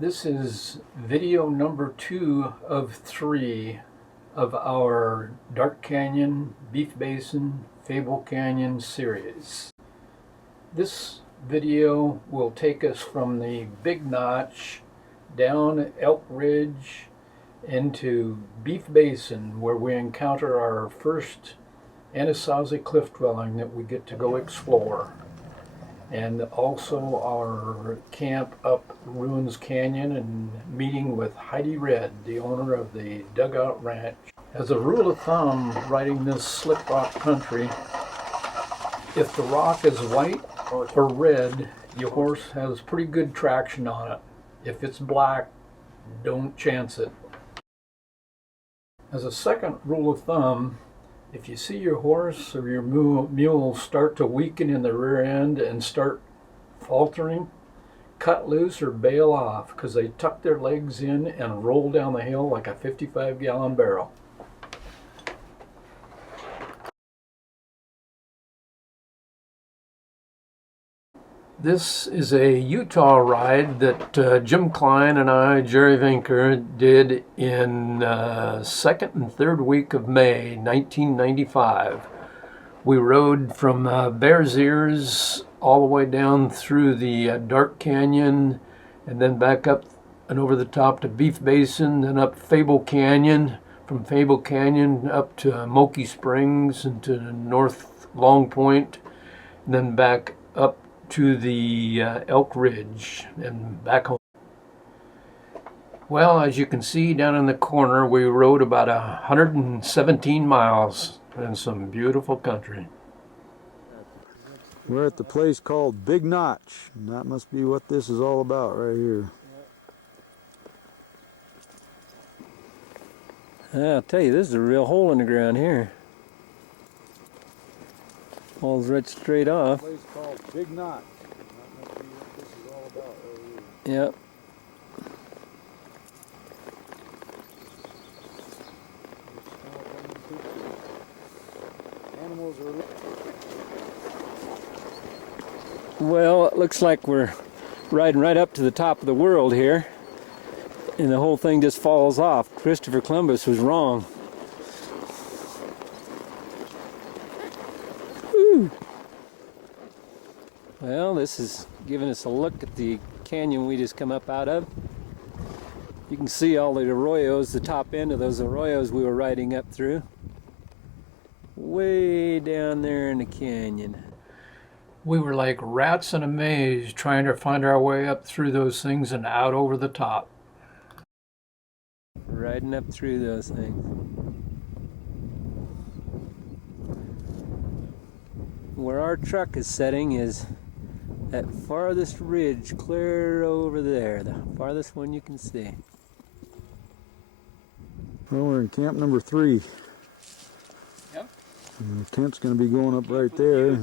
This is video number 2 of 3 of our Dark Canyon, Beef Basin, Fable Canyon series. This video will take us from the Big Notch down Elk Ridge into Beef Basin, where we encounter our first Anasazi Cliff Dwelling that we get to go explore, and also our camp up Ruins Canyon and meeting with Heidi, the owner of the Dugout Ranch. As a rule of thumb, riding this slip rock country, if the rock is white or red, your horse has pretty good traction on it. If it's black, don't chance it. As a second rule of thumb, if you see your horse or your mule start to weaken in the rear end and start faltering, cut loose or bail off, because they tuck their legs in and roll down the hill like a 55-gallon barrel. This is a Utah ride that Jim Klein and I, Jerry Vinker, did in second and third week of May 1995. We rode from Bears Ears all the way down through the Dark Canyon, and then back up and over the top to Beef Basin, then up Fable Canyon, from Fable Canyon up to Moki Springs and to North Long Point, and then back up to the Elk Ridge and back home. Well, as you can see down in the corner, we rode about 117 miles in some beautiful country. We're at the place called Big Notch, and that must be what this is all about right here. I'll tell you, this is a real hole in the ground here. Falls right straight off. A place called Big Notch. That must be what this is all about right here. Yep. Animals are... Well, it looks like we're riding right up to the top of the world here, and the whole thing just falls off. Christopher Columbus was wrong. Whew. Well, this is giving us a look at the canyon we just come up out of. You can see all the arroyos, the top end of those arroyos we were riding up through. Way down there in the canyon. We were like rats in a maze trying to find our way up through those things and out over the top. Riding up through those things. Where our truck is setting is that farthest ridge clear over there, the farthest one you can see. Well, we're in camp number 3. Yep. And the tent's going to be going up right there.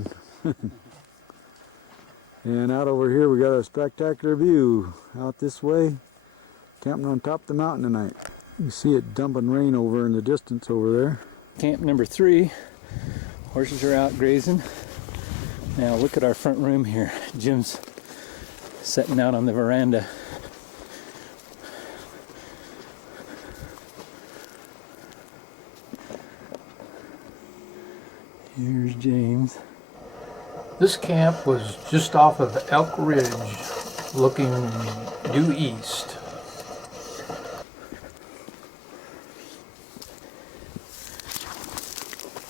And out over here we got a spectacular view out this way, camping on top of the mountain tonight. You see it dumping rain over in the distance over there. Camp number 3, horses are out grazing. Now look at our front room here. Jim's sitting out on the veranda. Here's James. This camp was just off of Elk Ridge, looking due east.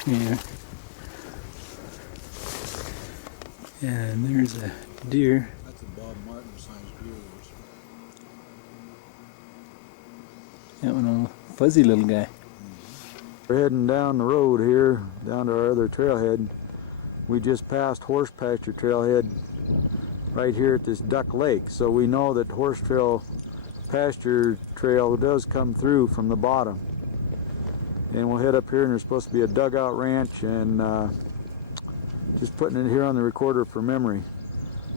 Yeah. And there's a deer. That's a Bob Martin sized deer. That one, old fuzzy little guy. We're heading down the road here, down to our other trailhead. We just passed horse pasture trailhead right here at this Duck Lake, so we know that horse trail pasture trail does come through from the bottom. And we'll head up here, and there's supposed to be a dugout ranch, and just putting it here on the recorder for memory.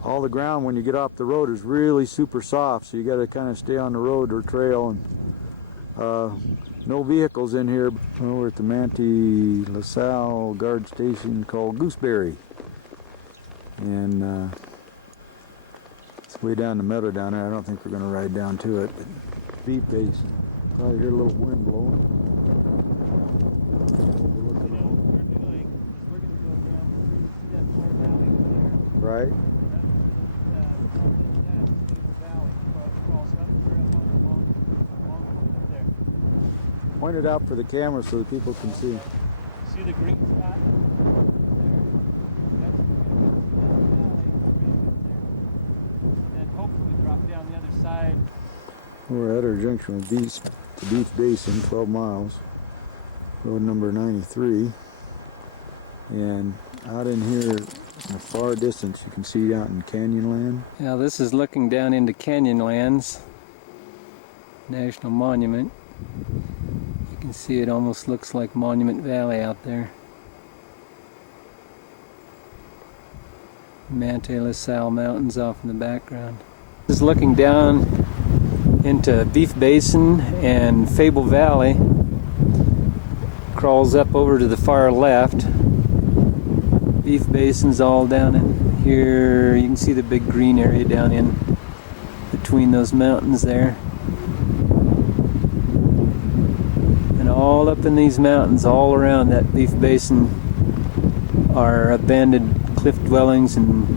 All the ground when you get off the road is really super soft, so you got to kind of stay on the road or trail. And no vehicles in here. Well, we're at the Manti LaSalle guard station called Gooseberry. And it's way down the meadow down there. I don't think we're going to ride down to it. But Beef Basin. Probably hear a little wind blowing. Overlooking the we're going to go down through that far valley over there. right. Point it out for the camera so that people can see. See the green spot? That's and then hopefully drop down the other side. We're at our junction with the Beef Basin, 12 miles, road number 93. And out in here, in the far distance, you can see out in Canyonland. Now this is looking down into Canyonlands National Monument. You can see it almost looks like Monument Valley out there. Manti La Salle Mountains off in the background. This is looking down into Beef Basin and Fable Valley. Crawls up over to the far left. Beef Basin's all down in here. You can see the big green area down in between those mountains there. And all up in these mountains, all around that Beef Basin, are abandoned cliff dwellings and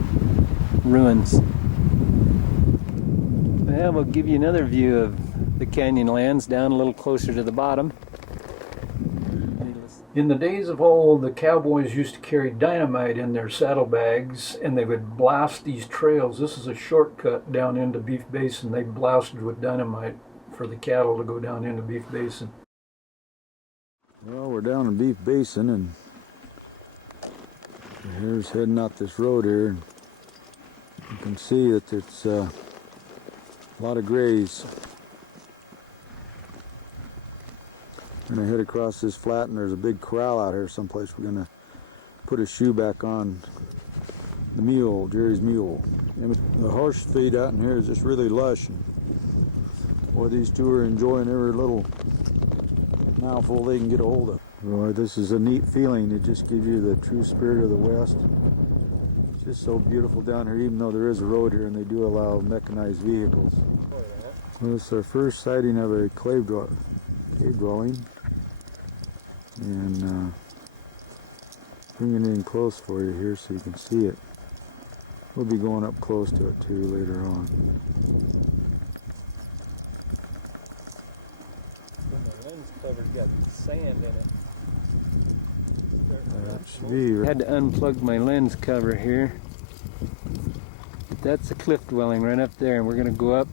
ruins. Well, we'll give you another view of the Canyonlands down a little closer to the bottom. In the days of old, the cowboys used to carry dynamite in their saddlebags, and they would blast these trails. This is a shortcut down into Beef Basin. They blasted with dynamite for the cattle to go down into Beef Basin. Well, we're down in Beef Basin, and here's heading out this road here. You can see that it's a lot of grays. We're going to head across this flat, and there's a big corral out here someplace. We're going to put a shoe back on the mule, Jerry's mule. And the horse feed out in here is just really lush. And boy, these two are enjoying every little mouthful they can get a hold of. Boy, this is a neat feeling. It just gives you the true spirit of the West. It's just so beautiful down here, even though there is a road here and they do allow mechanized vehicles. Well, it's our first sighting of a cave dwelling. And bring it in close for you here so you can see it. We'll be going up close to it too later on. When the lens cover's got sand in it. That should be. I had to unplug my lens cover here. But that's a cliff dwelling right up there, and we're going to go up.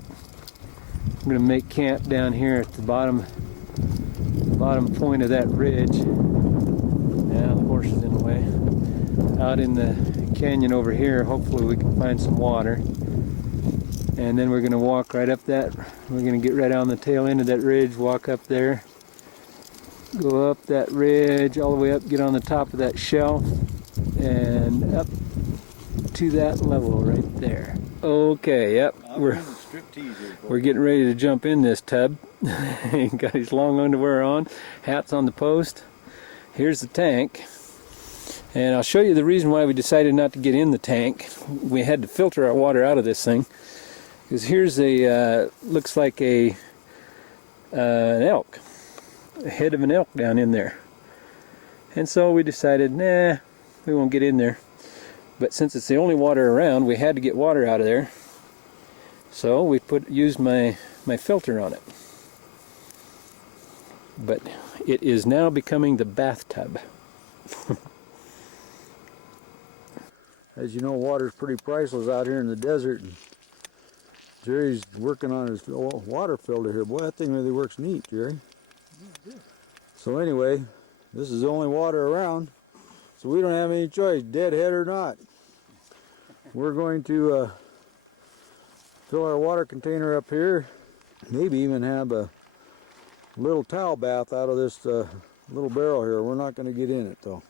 We're going to make camp down here at the bottom point of that ridge. Now the horse is in the way. Out in the canyon over here, hopefully we can find some water. And then we're going to walk right up that. We're going to get right on the tail end of that ridge, walk up there, go up that ridge, all the way up, get on the top of that shelf, and up to that level right there. Okay, yep, we're getting ready to jump in this tub. He got his long underwear on, hat's on the post. Here's the tank. And I'll show you the reason why we decided not to get in the tank. We had to filter our water out of this thing. Because here's a, looks like an elk. A head of an elk down in there. And so we decided, nah, we won't get in there. But since it's the only water around, we had to get water out of there. So we used my filter on it. But it is now becoming the bathtub. As you know, water's pretty priceless out here in the desert. And Jerry's working on his water filter here. Boy, that thing really works neat, Jerry. So anyway, this is the only water around, so we don't have any choice, deadhead or not. We're going to fill our water container up here, maybe even have a little towel bath out of this little barrel here. We're not going to get in it though.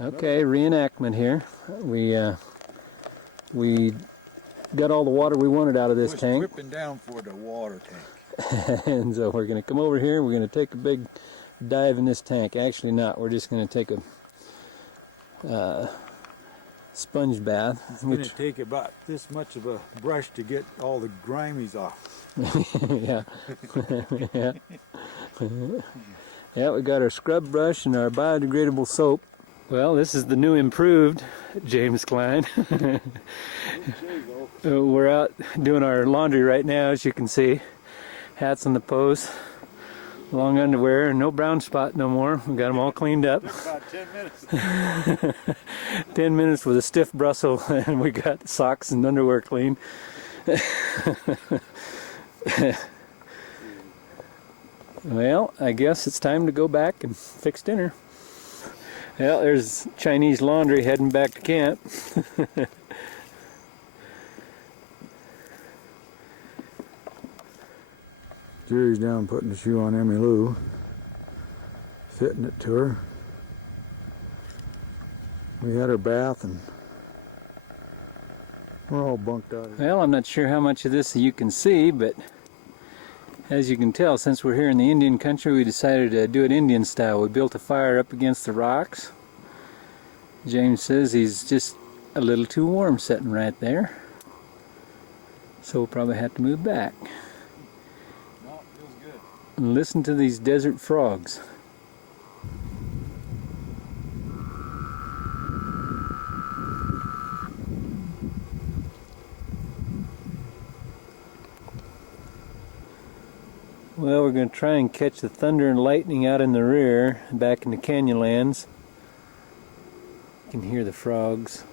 Okay, reenactment here. We got all the water we wanted out of this tank. Dripping down for the water tank. And so we're going to come over here, we're going to take a big dive in this tank. Actually not, we're just going to take sponge bath. It's going to take about this much of a brush to get all the grimies off. Yeah. Yeah. Yeah, we got our scrub brush and our biodegradable soap. Well, this is the new improved James Klein. We're out doing our laundry right now, as you can see. Hats on the post, long underwear, no brown spot no more. We got them all cleaned up. About 10 minutes. 10 minutes with a stiff Brussels, and we got socks and underwear clean. Well, I guess it's time to go back and fix dinner. Well, there's Chinese laundry heading back to camp. Jerry's down putting the shoe on Emmy Lou, fitting it to her. We had her bath and we're all bunked out here. Well, I'm not sure how much of this you can see, but as you can tell, since we're here in the Indian country, we decided to do it Indian style. We built a fire up against the rocks. James says he's just a little too warm sitting right there, so we'll probably have to move back. No, feels good. And listen to these desert frogs. Well, we're going to try and catch the thunder and lightning out in the rear, back in the Canyonlands. You can hear the frogs.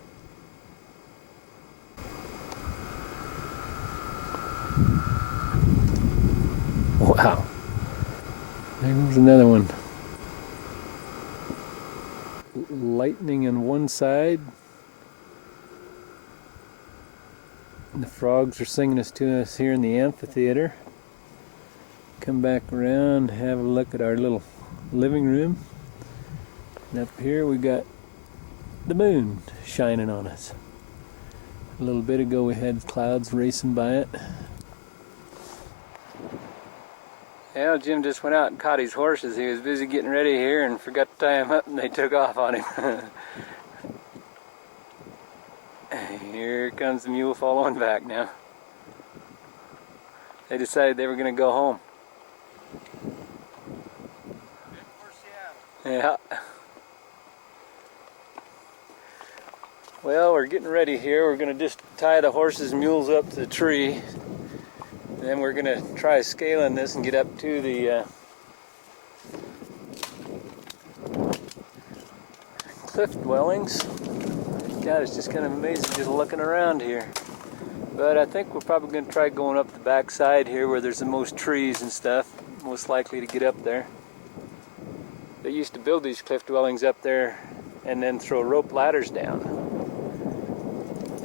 Wow. There goes another one. Lightning on one side. And the frogs are singing us to us here in the amphitheater. Come back around, have a look at our little living room. And up here we got the moon shining on us. A little bit ago we had clouds racing by it. Yeah, Jim just went out and caught his horses. He was busy getting ready here and forgot to tie him up, and they took off on him. Here comes the mule following back now. They decided they were going to go home. Yeah. Well, we're getting ready here. We're going to just tie the horses and mules up to the tree. Then we're going to try scaling this and get up to the cliff dwellings. God, it's just kind of amazing just looking around here. But I think we're probably going to try going up the back side here where there's the most trees and stuff. Most likely to get up there. They used to build these cliff dwellings up there and then throw rope ladders down.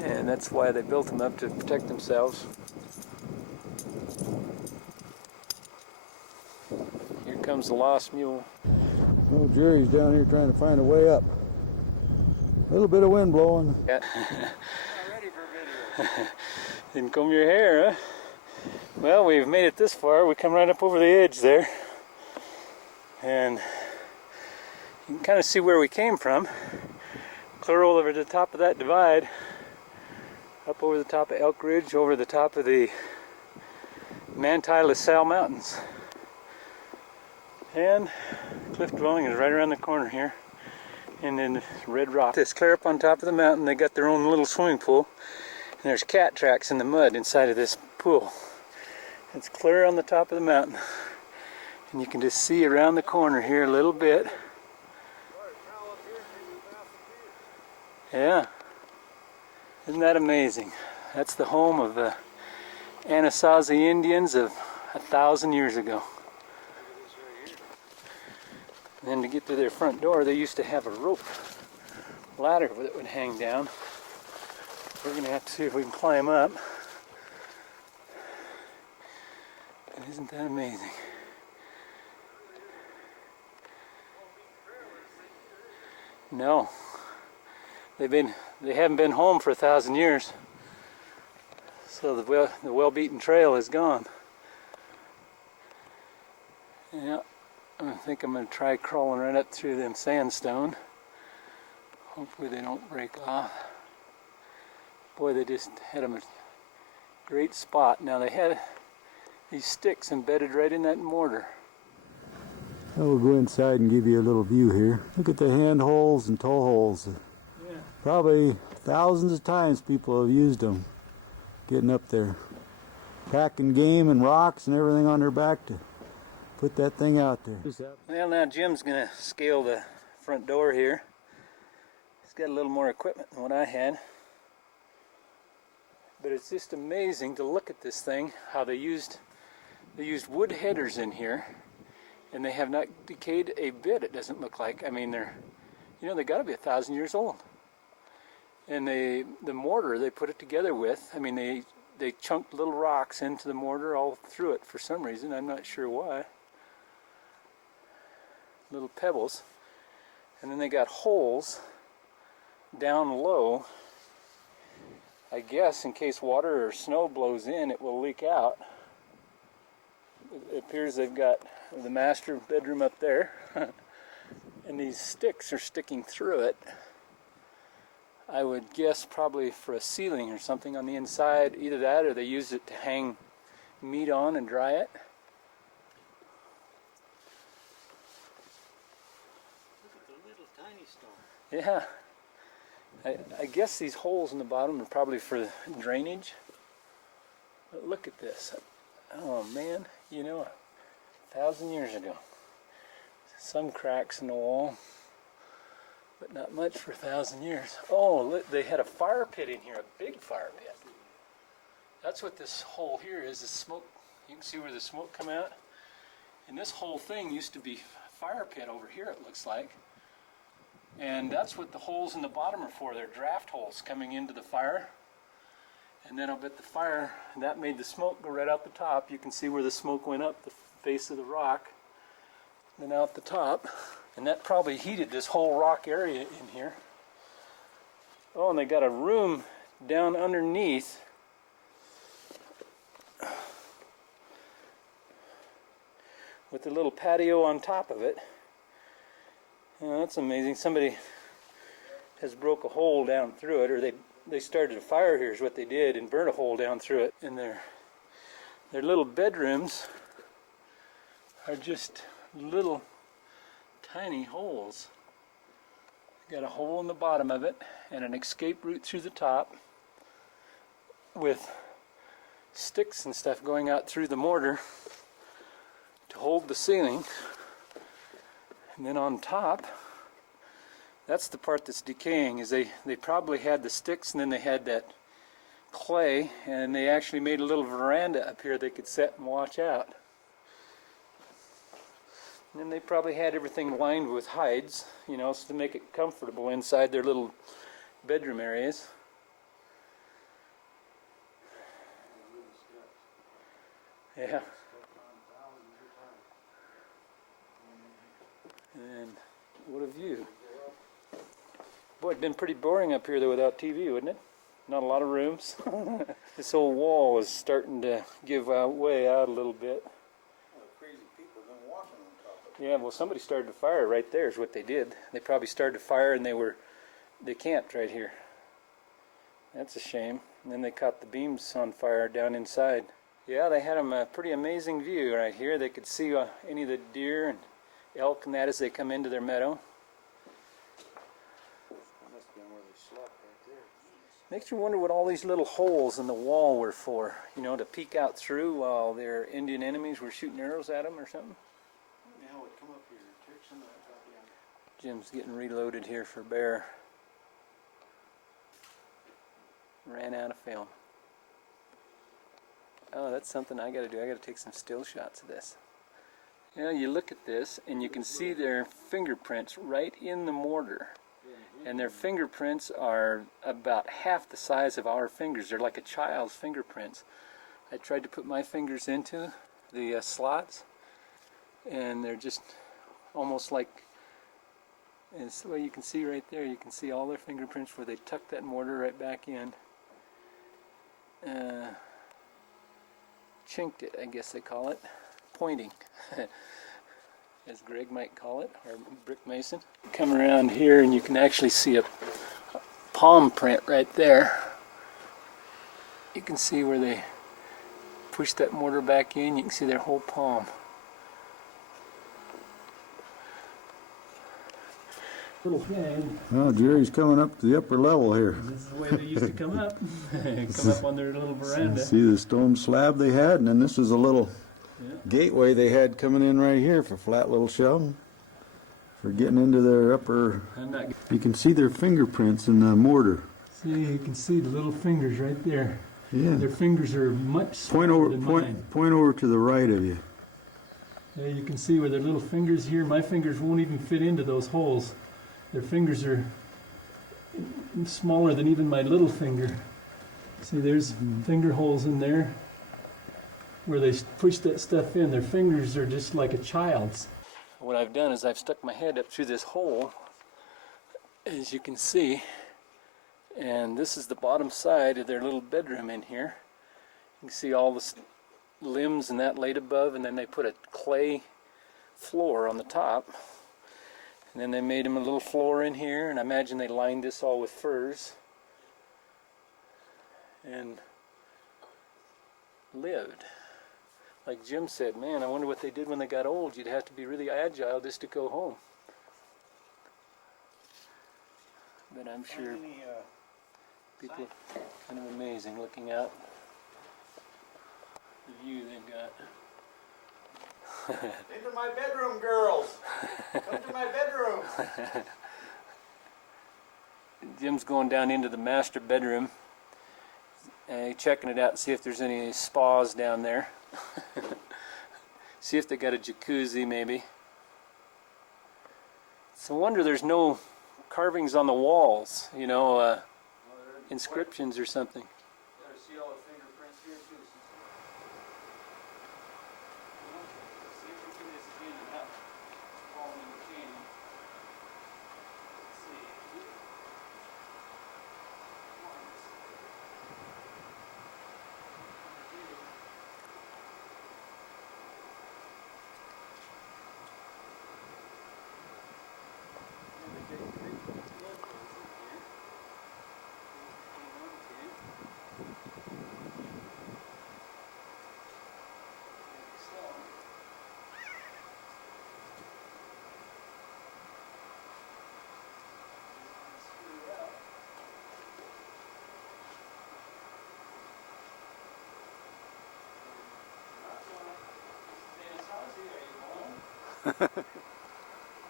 And that's why they built them up, to protect themselves. Here comes the lost mule. Oh, Jerry's down here trying to find a way up. A little bit of wind blowing. Yeah. Not ready for video. Didn't comb your hair, huh? Well, we've made it this far. We come right up over the edge there. And you can kind of see where we came from. Clear over the top of that divide. Up over the top of Elk Ridge, over the top of the Manti-LaSalle Mountains. And Cliff Dwelling is right around the corner here. And then Red Rock. It's clear up on top of the mountain. They got their own little swimming pool. And there's cat tracks in the mud inside of this pool. It's clear on the top of the mountain. And you can just see around the corner here a little bit. Yeah. Isn't that amazing? That's the home of the Anasazi Indians of 1,000 years ago. And then to get to their front door, they used to have a rope ladder that would hang down. We're going to have to see if we can climb up. And isn't that amazing? No. They haven't been home for 1,000 years. So the well-beaten trail is gone. Yeah. I think I'm going to try crawling right up through them sandstone. Hopefully they don't break off. Boy, they just had them a great spot. Now they had these sticks embedded right in that mortar. I will go inside and give you a little view here. Look at the hand holes and toe holes. Yeah. Probably thousands of times people have used them getting up there. Packing game and rocks and everything on their back to put that thing out there. Well, now Jim's going to scale the front door here. He's got a little more equipment than what I had. But it's just amazing to look at this thing, how they used wood headers in here. And they have not decayed a bit, it doesn't look like. I mean, they got to be 1,000 years old. And the mortar they put it together with, I mean, they chunked little rocks into the mortar all through it for some reason. I'm not sure why. Little pebbles. And then they got holes down low. I guess in case water or snow blows in, it will leak out. It appears they've got the master bedroom up there, and these sticks are sticking through it. I would guess probably for a ceiling or something on the inside. Either that or they use it to hang meat on and dry it. Look at the little tiny stone. Yeah. I guess these holes in the bottom are probably for drainage. But look at this. Oh man, 1,000 years ago. Some cracks in the wall, but not much for 1,000 years. Oh, look, they had a fire pit in here, a big fire pit. That's what this hole here is, the smoke. You can see where the smoke come out. And this whole thing used to be a fire pit over here, it looks like. And that's what the holes in the bottom are for. They're draft holes coming into the fire. And then I'll bet the fire, that made the smoke go right out the top. You can see where the smoke went up the face of the rock, then out the top. And that probably heated this whole rock area in here. Oh, and they got a room down underneath. With a little patio on top of it. That's amazing. Somebody has broke a hole down through it, or they started a fire here is what they did and burned a hole down through it. And their little bedrooms are just little tiny holes. Got a hole in the bottom of it and an escape route through the top with sticks and stuff going out through the mortar to hold the ceiling. And then on top, that's the part that's decaying, is they probably had the sticks and then they had that clay, and they actually made a little veranda up here they could sit and watch out. And then they probably had everything lined with hides, so to make it comfortable inside their little bedroom areas. Yeah. And what a view. Boy, it'd been pretty boring up here though without TV, wouldn't it? Not a lot of rooms. This old wall is starting to give way out a little bit. Crazy people have been walking on top of Yeah, well, somebody started a fire right there is what they did. They probably started a fire and they camped right here. That's a shame. And then they caught the beams on fire down inside. Yeah, they had them a pretty amazing view right here. They could see any of the deer and elk and that as they come into their meadow. That must have been where they slept right there. Makes you wonder what all these little holes in the wall were for. To peek out through while their Indian enemies were shooting arrows at them or something. Now would come up here and take some of that copy on. Jim's getting reloaded here for bear. Ran out of film. Oh, that's something I gotta do. I gotta take some still shots of this. You look at this and you can see their fingerprints right in the mortar. And their fingerprints are about half the size of our fingers. They're like a child's fingerprints. I tried to put my fingers into the slots, and they're just almost like, and so you can see right there, you can see all their fingerprints where they tuck that mortar right back in. Chinked it, I guess they call it. Pointing, as Greg might call it, or brick mason. Come around here and you can actually see a palm print right there You can see where they push that mortar back in. You can see their whole palm. Little thing. Well, Jerry's coming up to the upper level here. This is the way they used to come up. Come up on their little veranda. See the stone slab they had, and then this is a little gateway they had coming in right here for flat little shelving. For getting into their upper... You can see their fingerprints in the mortar. See, you can see the little fingers right there. Yeah. Their fingers are much smaller than mine. Point over to the right of you. Yeah, you can see where their little fingers here, my fingers won't even fit into those holes. Their fingers are smaller than even my little finger. See, there's finger holes in there where they push that stuff in. Their fingers are just like a child's. What I've done is I've stuck my head up through this hole, as you can see, and this is the bottom side of their little bedroom in here. You can see all the limbs and that laid above, and then they put a clay floor on the top. And then they made him a little floor in here, and I imagine they lined this all with furs and lived. Like Jim said, man, I wonder what they did when they got old. You'd have to be really agile just to go home. But I'm sure people are kind of amazing looking out the view they've got. Into my bedroom, girls! Come to my bedroom! Jim's going down into the master bedroom, checking it out to see if there's any spas down there. See if they got a jacuzzi maybe. It's a wonder there's no carvings on the walls, you know, inscriptions or something. See all the fingerprints here too.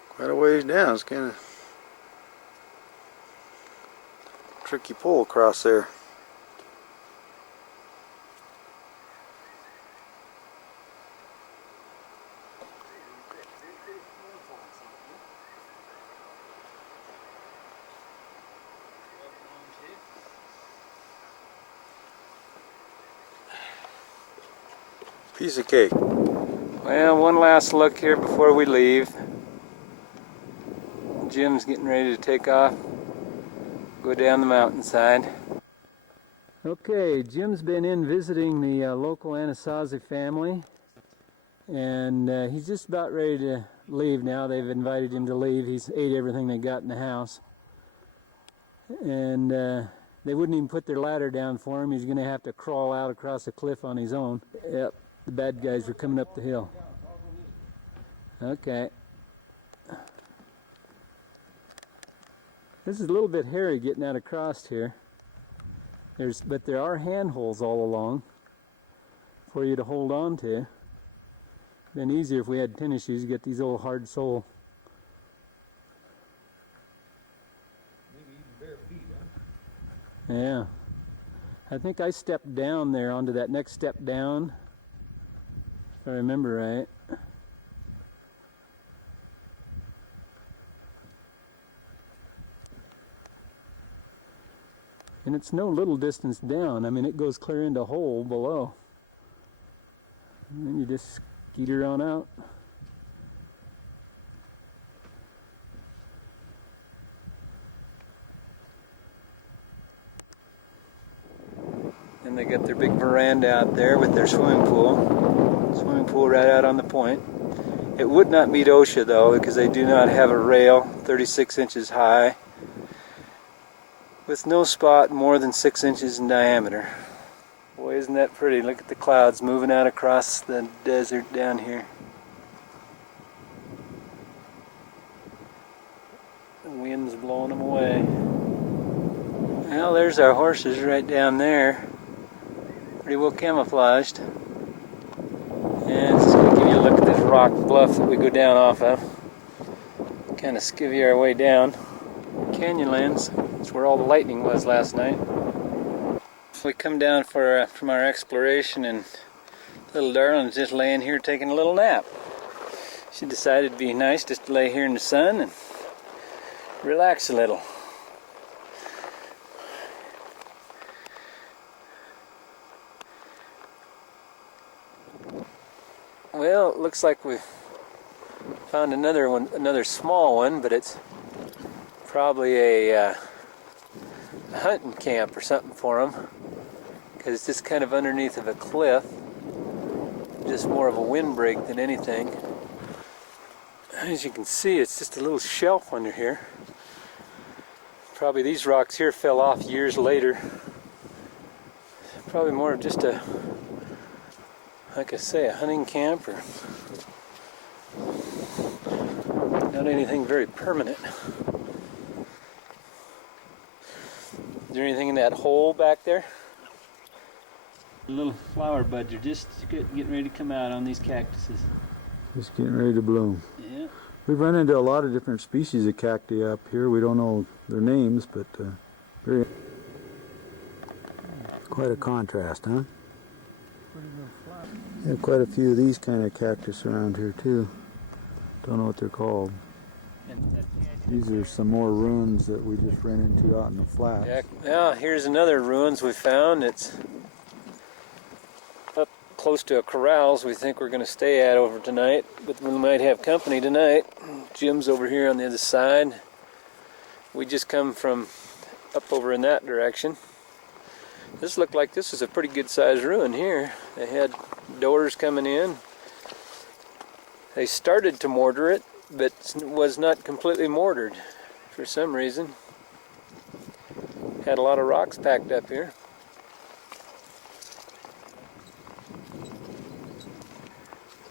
Quite a ways down. It's kind of tricky pull across there. Piece of cake. Well, one last look here before we leave. Jim's getting ready to take off, go down the mountainside. Okay, Jim's been in visiting the local Anasazi family, and he's just about ready to leave now. They've invited him to leave. He's ate everything they got in the house. And they wouldn't even put their ladder down for him. He's going to have to crawl out across the cliff on his own. Yep, the bad guys are coming up the hill. Okay. This is a little bit hairy getting out across here. But there are handholds all along for you to hold on to. Been easier if we had tennis shoes to get these old hard sole. Maybe even bare feet, huh? Yeah. I think I stepped down there onto that next step down, if I remember right. And it's no little distance down. I mean, it goes clear into a hole below. And then you just skeeter on out. And they got their big veranda out there with their swimming pool. Swimming pool right out on the point. It would not meet OSHA though, because they do not have a rail 36 inches high, with no spot more than 6 inches in diameter. Boy, isn't that pretty. Look at the clouds moving out across the desert down here. The wind's blowing them away. Well, there's our horses right down there. Pretty well camouflaged. And it's going to give you a look at this rock bluff that we go down off of. Kind of skivvy our way down. Canyonlands. That's where all the lightning was last night. We come down from our exploration, and little darling's just laying here taking a little nap. She decided it'd be nice just to lay here in the sun and relax a little. Well, it looks like we've found another small one, but it's probably a hunting camp or something for them, because it's just kind of underneath of a cliff, just more of a windbreak than anything. As you can see, it's just a little shelf under here. Probably these rocks here fell off years later. Probably more of just a, like I say, a hunting camp, or not anything very permanent. Is there anything in that hole back there? The little flower buds are just getting ready to come out on these cactuses. Just getting ready to bloom. Yeah. We've run into a lot of different species of cacti up here. We don't know their names, but very quite a contrast, huh? We have quite a few of these kind of cactus around here too. Don't know what they're called. These are some more ruins that we just ran into out in the flats. Yeah, here's another ruins we found. It's up close to a corrals we think we're going to stay at over tonight, but we might have company tonight. Jim's over here on the other side. We just come from up over in that direction. This looked like this was a pretty good sized ruin here. They had doors coming in. They started to mortar it, but was not completely mortared for some reason. Had a lot of rocks packed up here.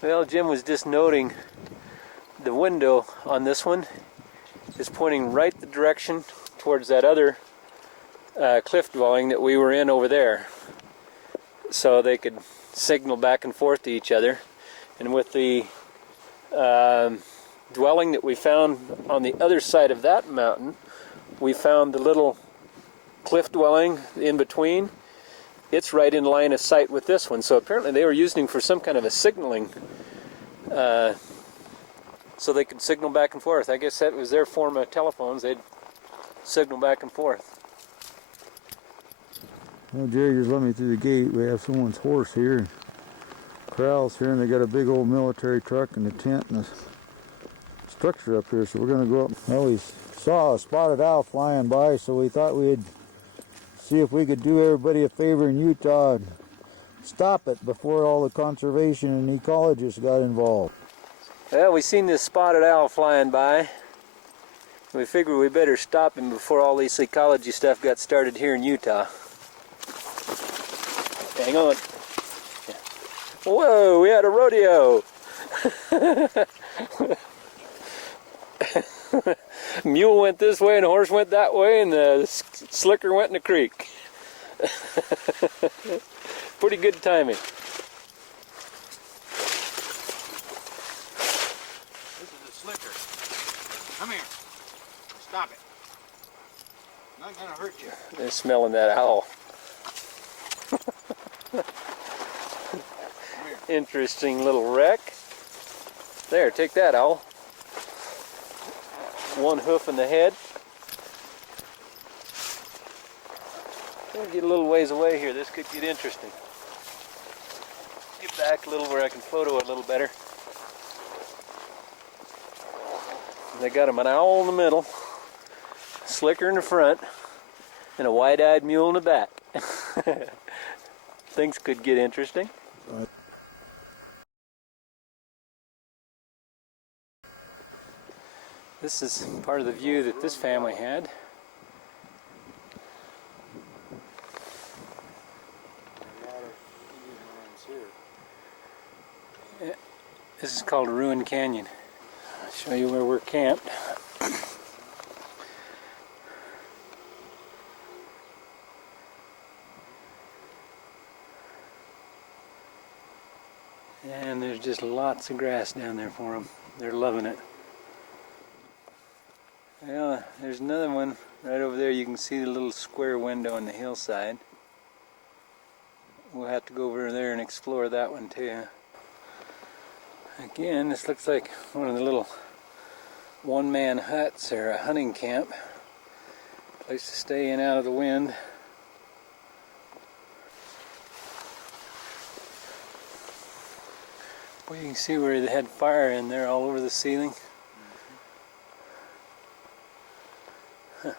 Well, Jim was just noting the window on this one is pointing right the direction towards that other cliff dwelling that we were in over there, so they could signal back and forth to each other. And with the dwelling that we found on the other side of that mountain, we found the little cliff dwelling in between. It's right in line of sight with this one, so apparently they were using for some kind of a signaling, so they could signal back and forth. I guess that was their form of telephones. They'd signal back and forth. Well, Jerry just let me through the gate. We have someone's horse here, corrals here, and they got a big old military truck and a tent and a structure up here, so we're going to go up. Well, we saw a spotted owl flying by, so we thought we'd see if we could do everybody a favor in Utah and stop it before all the conservation and ecologists got involved. Well, we seen this spotted owl flying by. We figured we better stop him before all this ecology stuff got started here in Utah. Hang on. Whoa, we had a rodeo. Mule went this way and the horse went that way, and the slicker went in the creek. Pretty good timing. This is a slicker. Come here. Stop it. Not gonna hurt you. They're smelling that owl. Interesting little wreck. There, take that, owl. One hoof in the head. We'll get a little ways away here. This could get interesting. Get back a little where I can photo it a little better. They got an owl in the middle, slicker in the front, and a wide-eyed mule in the back. Things could get interesting. This is part of the view that this family had. This is called Ruin Canyon. I'll show you where we're camped. And there's just lots of grass down there for them. They're loving it. Well, there's another one right over there. You can see the little square window on the hillside. We'll have to go over there and explore that one too. Again, this looks like one of the little one-man huts or a hunting camp. Place to stay in out of the wind. Well, you can see where they had fire in there all over the ceiling. Huh.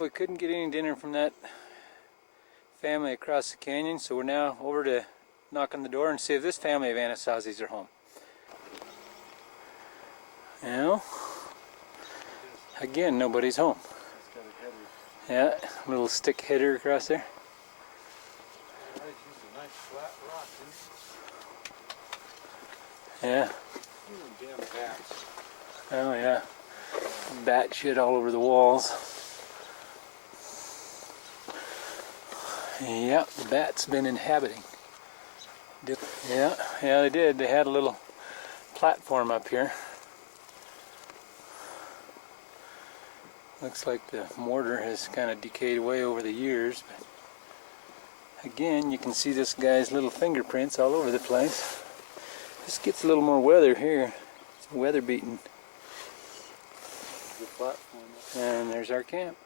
We couldn't get any dinner from that family across the canyon, so we're now over to knock on the door and see if this family of Anasazis are home. Well, again, nobody's home. Yeah, a little stick header across there. Yeah. Oh yeah. Bat shit all over the walls. Yep, the bat's been inhabiting. Yeah, they did. They had a little platform up here. Looks like the mortar has kind of decayed away over the years, but again, you can see this guy's little fingerprints all over the place. This gets a little more weather here. It's weather beaten. And there's our camp.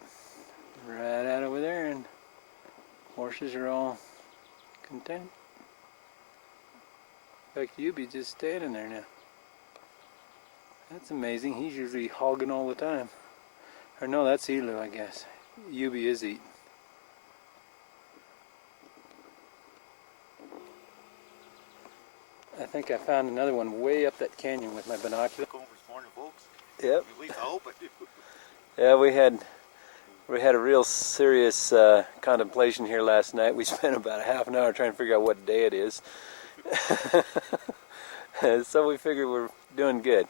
Right out over there, and horses are all content. In fact, Yubi's just standing there now. That's amazing. He's usually hogging all the time. Or no, that's Elu, I guess. Yubi is eating. I think I found another one way up that canyon with my binocular. Going this morning, folks. Yep. At least I hope I do. Yeah, we had a real serious contemplation here last night. We spent about a half an hour trying to figure out what day it is. So we figured we're doing good.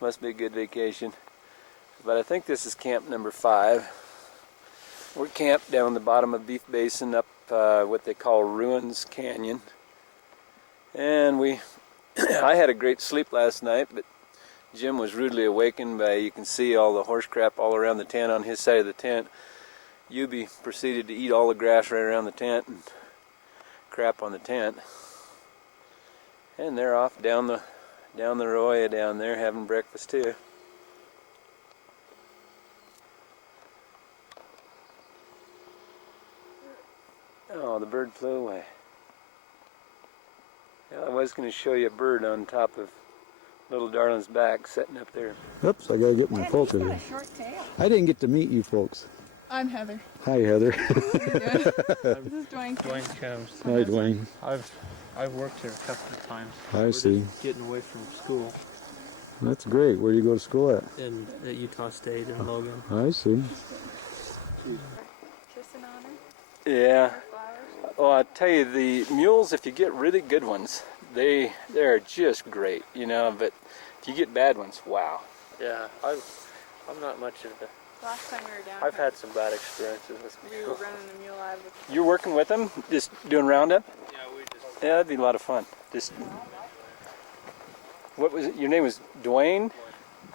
Must be a good vacation. But I think this is camp number 5. We're camped down the bottom of Beef Basin up what they call Ruins Canyon. And I had a great sleep last night, but Jim was rudely awakened by, you can see all the horse crap all around the tent on his side of the tent. Yubi proceeded to eat all the grass right around the tent and crap on the tent. And they're off down the arroyo down there having breakfast too. Oh, the bird flew away. Yeah, I was going to show you a bird on top of little Darlin's back sitting up there. Oops, I gotta get my focus. He's got a short tail. I didn't get to meet you folks. I'm Heather. Hi, Heather. How you doing? This is Dwayne. Dwayne Combs. Hi, Dwayne. I've worked here a couple of times. I see. Getting away from school That's great. Where do you go to school at? at Utah State in Logan. I see. Kissing on her. Yeah. Flowers. Well, I tell you, the mules, if you get really good ones, they're just great, you know. But if you get bad ones, wow. Yeah, I'm not much of the. Last time we were down I've here, had some bad experiences with we were mules. running the mule out of the You're working with them, just doing roundup. Yeah, we just. Yeah, that'd be a lot of fun. Just what was it? Your name was Dwayne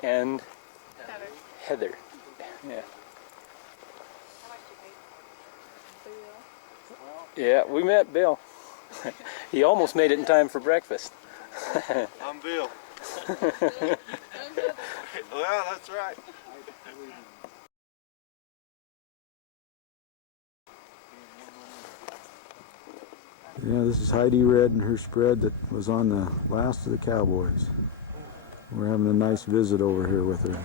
and Heather. Heather. Yeah. Yeah, we met Bill. He almost made it in time for breakfast. I'm Bill. Well, that's right. Yeah, this is Heidi Red and her spread that was on the last of the cowboys. We're having a nice visit over here with her.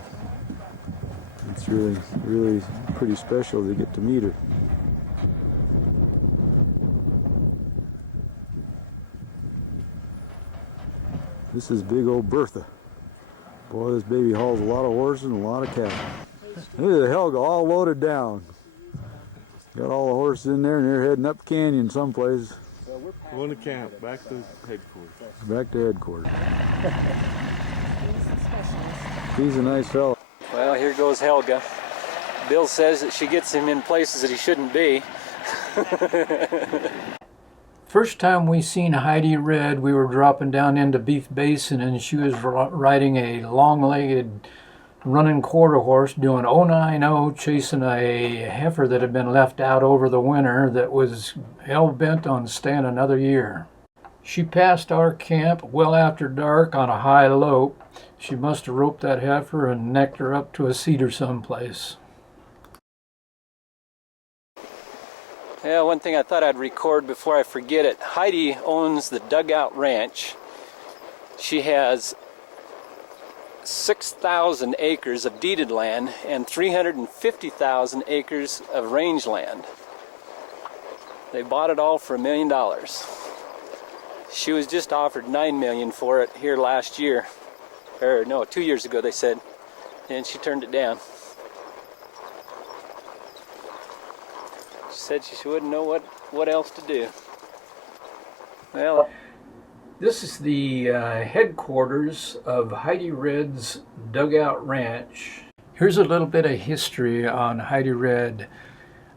It's really, really pretty special to get to meet her. This is big old Bertha. Boy, this baby hauls a lot of horses and a lot of cattle. Look at the Helga all loaded down. Got all the horses in there and they're heading up canyon someplace. Well, we're Going to camp, back to headquarters. Back to headquarters. He's a nice fellow. Well, here goes Helga. Bill says that she gets him in places that he shouldn't be. First time we seen Heidi Red, we were dropping down into Beef Basin, and she was riding a long-legged running quarter horse doing 090, chasing a heifer that had been left out over the winter that was hell-bent on staying another year. She passed our camp well after dark on a high lope. She must have roped that heifer and necked her up to a cedar someplace. Yeah, one thing I thought I'd record before I forget it. Heidi owns the Dugout Ranch. She has 6,000 acres of deeded land and 350,000 acres of rangeland. They bought it all for $1 million. She was just offered $9 million for it here last year. Or no, 2 years ago they said. And she turned it down. She said she wouldn't know what else to do. Well, This is the headquarters of Heidi Red's Dugout Ranch. Here's a little bit of history on Heidi Red.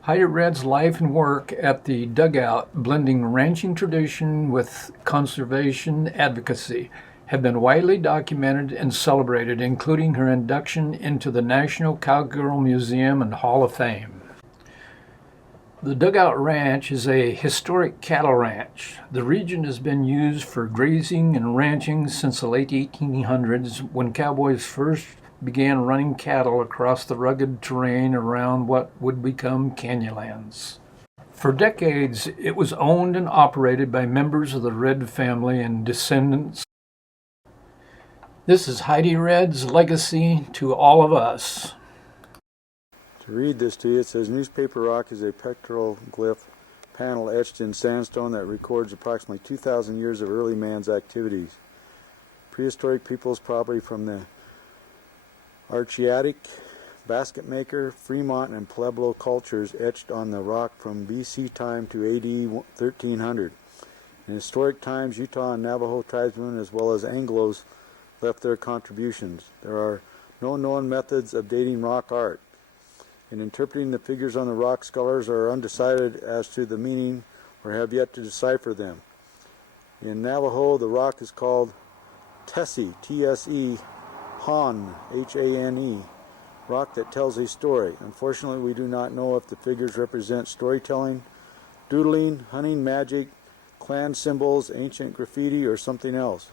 Heidi Red's life and work at the Dugout, blending ranching tradition with conservation advocacy, have been widely documented and celebrated, including her induction into the National Cowgirl Museum and Hall of Fame. The Dugout Ranch is a historic cattle ranch. The region has been used for grazing and ranching since the late 1800s, when cowboys first began running cattle across the rugged terrain around what would become Canyonlands. For decades, it was owned and operated by members of the Red family and descendants. This is Heidi Red's legacy to all of us. To read this to you, it says newspaper rock is a petroglyph panel etched in sandstone that records approximately 2,000 years of early man's activities. Prehistoric people's property from the Archeatic, basket maker, Fremont, and Pueblo cultures etched on the rock from BC time to AD 1300. In historic times, Utah and Navajo tribesmen as well as Anglos left their contributions. There are no known methods of dating rock art. In interpreting the figures on the rock, scholars are undecided as to the meaning or have yet to decipher them. In Navajo, the rock is called Tese, T-S-E, Han, H-A-N-E, rock that tells a story. Unfortunately, we do not know if the figures represent storytelling, doodling, hunting magic, clan symbols, ancient graffiti, or something else.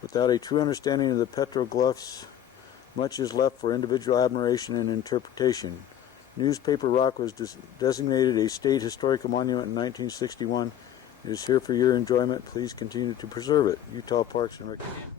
Without a true understanding of the petroglyphs, much is left for individual admiration and interpretation. Newspaper rock was designated a state historical monument in 1961. It is here for your enjoyment. Please continue to preserve it. Utah Parks and Recreation.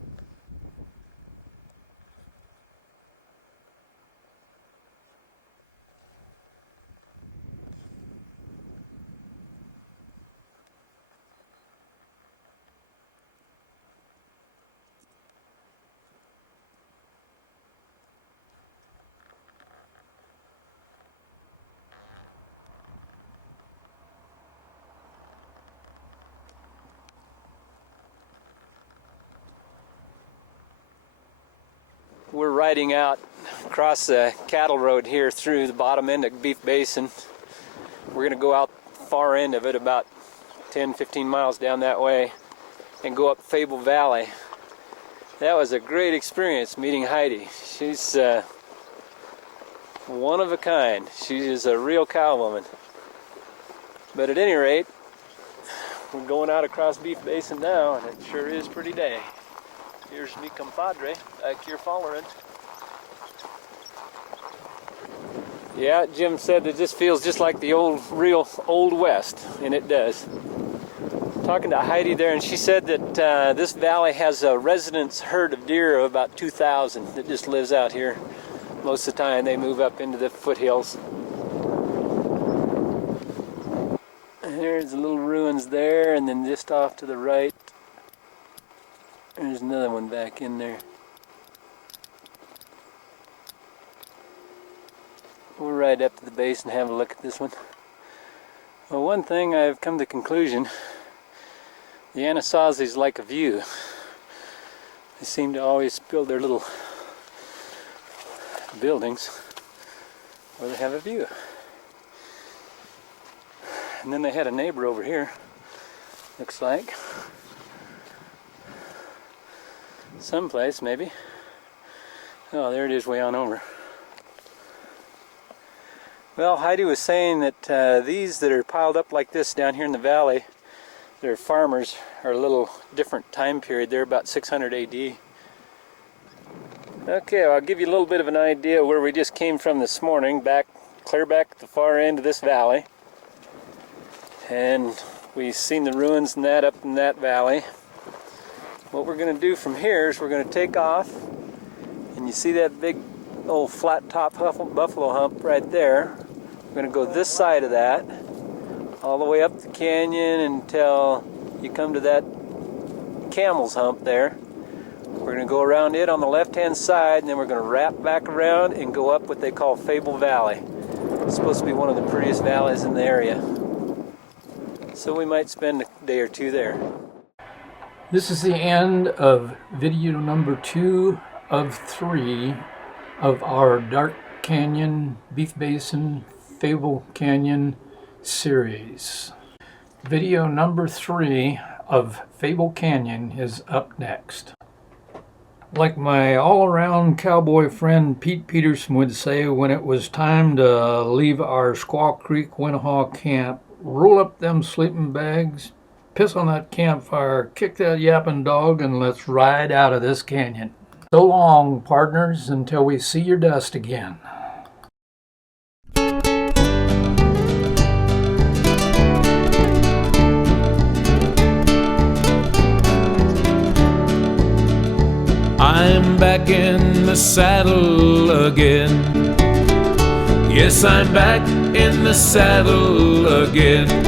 we're riding out across the cattle road here through the bottom end of Beef Basin. We're going to go out far end of it, about 10-15 miles down that way, and go up Fable Valley. That was a great experience meeting Heidi. She's one of a kind. She is a real cow woman. But at any rate, we're going out across Beef Basin now, and it sure is pretty day. Here's me compadre back here following. Yeah, Jim said that this feels just like the real old West, and it does. Talking to Heidi there, and she said that this valley has a residence herd of deer of about 2,000 that just lives out here. Most of the time they move up into the foothills. And there's the little ruins there, and then just off to the right, there's another one back in there. We'll ride up to the base and have a look at this one. Well, one thing I've come to the conclusion The Anasazis like a view. They seem to always build their little buildings where they have a view. And then they had a neighbor over here, looks like. Someplace, maybe. Oh, there it is way on over. Well, Heidi was saying that these that are piled up like this down here in the valley, they're farmers, are a little different time period. They're about 600 AD. Okay, well, I'll give you a little bit of an idea where we just came from this morning, clear back at the far end of this valley. And we've seen the ruins and that up in that valley. What we're going to do from here is we're going to take off, and you see that big old flat top buffalo hump right there. We're going to go this side of that, all the way up the canyon until you come to that camel's hump there. We're going to go around it on the left-hand side, and then we're going to wrap back around and go up what they call Fable Valley. It's supposed to be one of the prettiest valleys in the area. So we might spend a day or two there. This is the end of video number 2 of 3 of our Dark Canyon, Beef Basin, Fable Canyon series. Video number 3 of Fable Canyon is up next. Like my all-around cowboy friend Pete Peterson would say when it was time to leave our Squaw Creek Winnahaw camp, roll up them sleeping bags, piss on that campfire, kick that yapping dog, and let's ride out of this canyon. So long, partners, until we see your dust again. I'm back in the saddle again. Yes, I'm back in the saddle again.